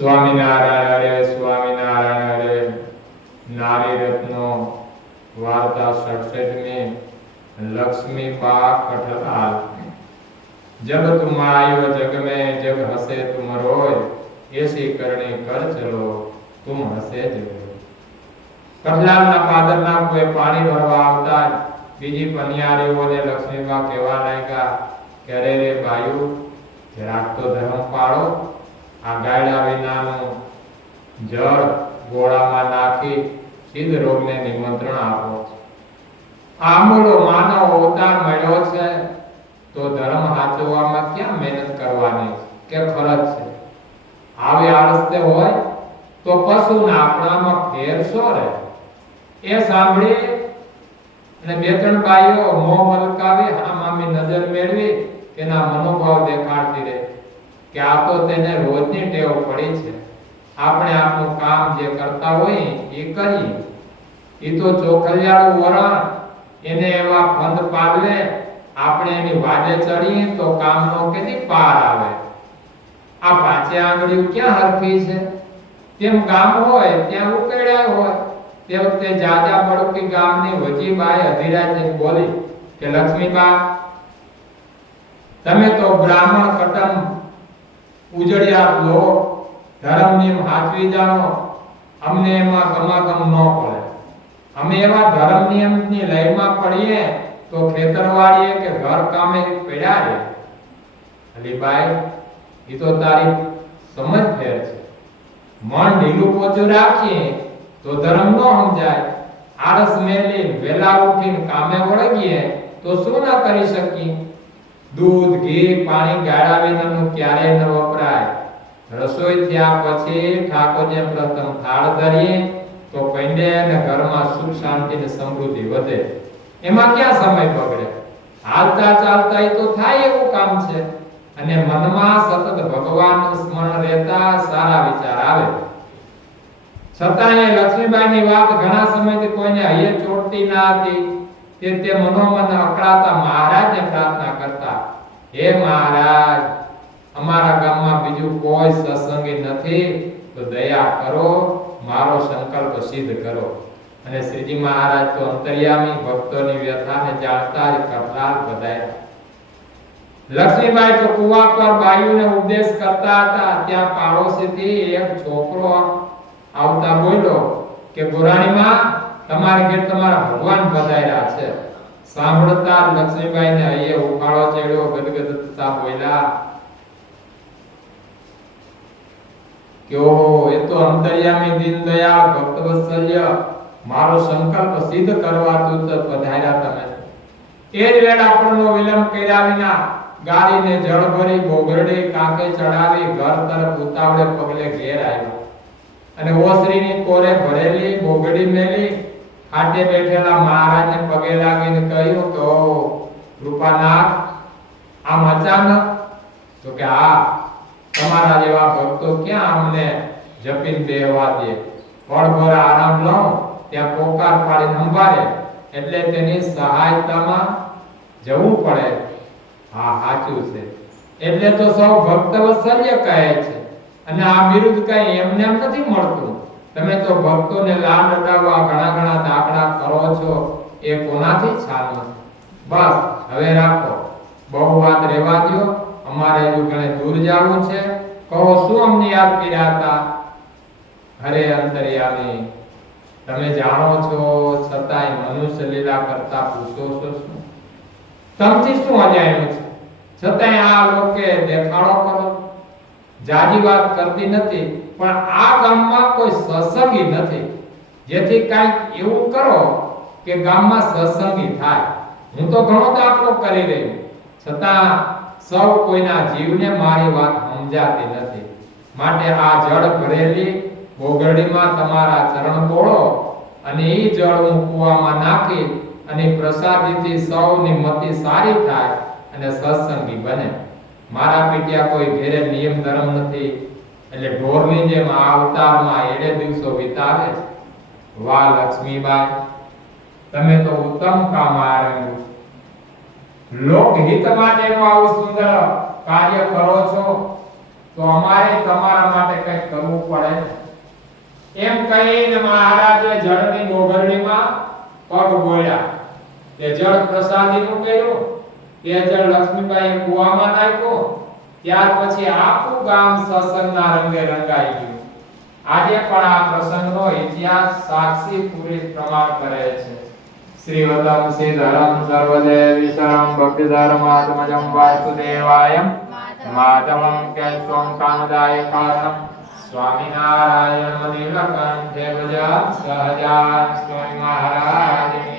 સ્વામિનારાયણ હરે સ્વામિનારાયણ હરે નારી રત્નો વાર્તા સડસઠમી લક્ષ્મી બા કઠલાલ जब तुम आयो जग में जग हसे तुम रोय ऐसी करनी कर चलो तुम हसे जग કઠલાલના પાદરના કોઈ પાણી ભરવા આવતા જ બીજી પનિયારીઓને લક્ષ્મીબા કહેવા લાગ્યા કે અરે રે ભાઈઓ જરાક તો ધર્મ પાળો આ ગાયડા વિનાનું જળ ગોળામાં નાખી સિદ્ધ રોગને નિમંત્રણ આપો. આમળો માનવ અવતાર મળ્યો છે, તો ધર્મ સાચવવામાં ક્યાં મહેનત કરવાની? કે ફરજ છે? આવી આળસ્તે હોય, તો પશુના આપણામાં ફેર શો રહે? એ સાંભળી અને બે ત્રણ બાઈઓ મોં મલકાવી હામામી નજર મેળવી, તેના મનોભાવ દેખાડતી રહે. કે આ તો તેને રોજની ટેવ પડી છે. આપણે આપણું કામ જે કરતા હોય એ કરીએ. એ તો ચોખલિયાળું વરણ એને એવા ફંદ પાડલે આપણે એની વાજે ચડીએ તો કામનો કેથી પાર આવે? આ પાંચે આંગળીઓ ક્યાં હરખી છે? તેમ ગામ હોય, ત્યાં ઉકેડાય હોય. તે વખતે જાજા પડોકી ગામની વજીબાઈ અધિરાજે બોલી કે, લક્ષ્મીબા, તમે તો બ્રાહ્મણ કટમ ઉજળિયા લો ધર્મ નિયમ હાચવી જાણો, અમને એમાં ગમાગમ ન પડે. અમે એવા ધર્મ નિયમની લયમાં પડીએ, તો ખેતરવાડીએ કે ઘર કામે પડ્યા રે અલીબાઈ એ તો તારી સમજ ફેર છે. મન ઢીલું પોચું રાખીએ, તો ધર્મ ન સમજાય. આળસ મેલી વેલા ઉઠીને કામે વળગીએ, તો શું ના કરી શકીએ? દૂધ, ઘી, પાણી ગાળા વિનાનું ક્યારેય ન વપરાય. રસોઈ થયા પછી ઠાકોરજી પ્રથમ થાળ ધરીએ તો પંડે અને ઘરમાં સુખ શાંતિ અને સમૃદ્ધિ વધે. એમાં ક્યાં સમય બગડે? હાલતા ચાલતા એ તો થાય એવું કામ છે. અને મનમાં સતત ભગવાનનું સ્મરણ રહેતા સારા વિચાર આવે. છતાં લક્ષ્મીબાઈ લક્ષ્મીબાઈની વાત ઘણા સમયથી કોઈને હૈયે ચોટતી ના હતી. તે તે મનોમન અકળાતા મહારાજને પ્રાર્થના કરતા, હે મહારાજ, અમારા ગામમાં બીજું કોઈ સત્સંગી નથી, તો દયા કરો, મારો સંકલ્પ સિદ્ધ કરો. અને શ્રીજી મહારાજ તો અંતર્યામી ભક્તોની વ્યથાને જાણતા જ કરતા બધાય લક્ષ્મીબાઈ તો કુવા પર બાયુને ઉપદેશ કરતા હતા, ત્યાં પાડોશીથી એક છોકરો આવતા બોલ્યો કે, ગોરાણીમાં તમારે ઘેર તમારા ભગવાન પધાર્યા છે. સાંભળતા લક્ષ્મીબાઈને હૈયે ઉપાડો ચડ્યો ગદગદતા બોલ્યા, કયો એ તો અંતર્યામી દીનદયાળ ભક્તવત્સલ્ય, મારો સંકલ્પ સિદ્ધ કરવા તું પધાર્યા તમે. એ જ વેળ આપણનો વિલંબ કર્યા વિના ગાડીને જળ ભરી ગોગરડી કાકે ચડાવી ઘર તરફ ઉતાવળે પગલે ઘેર આવ્યો. અને ઓસરીની કોરે ભરેલી બોગડી મેલી ખાટે બેઠેલા મહારાજને પગે લાગીને કહ્યું તો "ઓહો, કૃપાનાથ આમ અચાનક? તો કે આ તમારા જેવા ભક્તો ક્યાં અમને જપીને બેહવા દે? પળભર આરામ લો ત્યાં પોકાર પાડીને સંભાળે. એટલે તેની સહાયતામાં જવું પડે. હા સાચું છે. એટલે તો સૌ ભક્ત વત્સલ્ય કહે છે. અને આ બિરુદ કઈ એમને એમ નથી મળતું. તમે તો ભક્તોને લાભ લડાવવા ઘણા ઘણા દાખલા કરો છો, એ કોનાથી ચાલુ બસ, હવે રાખો. બહુ વાત રહેવા દો અમારે જો ઘણે દૂર જવું છે. કહો, શું અમને યાદ કર્યા હતા? હરે અંતર્યામી. તમે જાણો છો, છતાંય મનુષ્ય લીલા કરતા પૂછો છો શું? તમથી શું અન્યાય છે? છતાંય આ લોકે દેખાડો કરો. જાજી વાત કરતી નથી, પણ આ ગામમાં કોઈ સત્સંગી નથી. જેથી કાંઈક એવું કરો કે ગામમાં સત્સંગી થાય. હું તો ઘણો દાખલો કરી રહી છતાં સૌ કોઈના જીવને મારી વાત સમજાતી નથી. માટે આ જળ ભરેલી બોગડીમાં તમારા ચરણ બોળો અને એ જળ હું કૂવામાં નાખી અને પ્રસાદીથી સૌની મતિ સારી થાય અને સત્સંગી બને. મારા પીટ્યા કોઈ ઘેરે નિયમ ધર્મ નથી. એટલે ઢોરની જેમ આ અવતારમાં એડે દિવસો વિતાવે છે. વાહ, લક્ષ્મીબાઈ, તમે તો ઉત્તમ કામ આરંભ્યું લોકહિત માટેનું આવું સુંદર કાર્ય કરો છો, તો અમારે તમારા માટે કંઈક કરવું પડે એમ કહીને મહારાજે જળની ગોગરડીમાં પગ બોળ્યા તે જળ પ્રસાદીનું કર્યું. જળ લક્ષ્મીબાઈએ કુવામાં નાખ્યો. ત્યાર પછી આખું ગામ સત્સંગના રંગે રંગાઈ ગયું. આજે પણ આ પ્રસંગનો ઇતિહાસ સાક્ષી પૂરી પ્રમાણ કરે છે. શ્રીવદમ શ્રીધરમ સર્વદેવીશરમ ભક્તિધર્માત્મજમ વાસુદેવાયમ માધવમ. કેશવમ કામદાયકારમ સ્વામિનારાયણ નીલકંઠે ભજ સહજા સ્વામી મહારાજ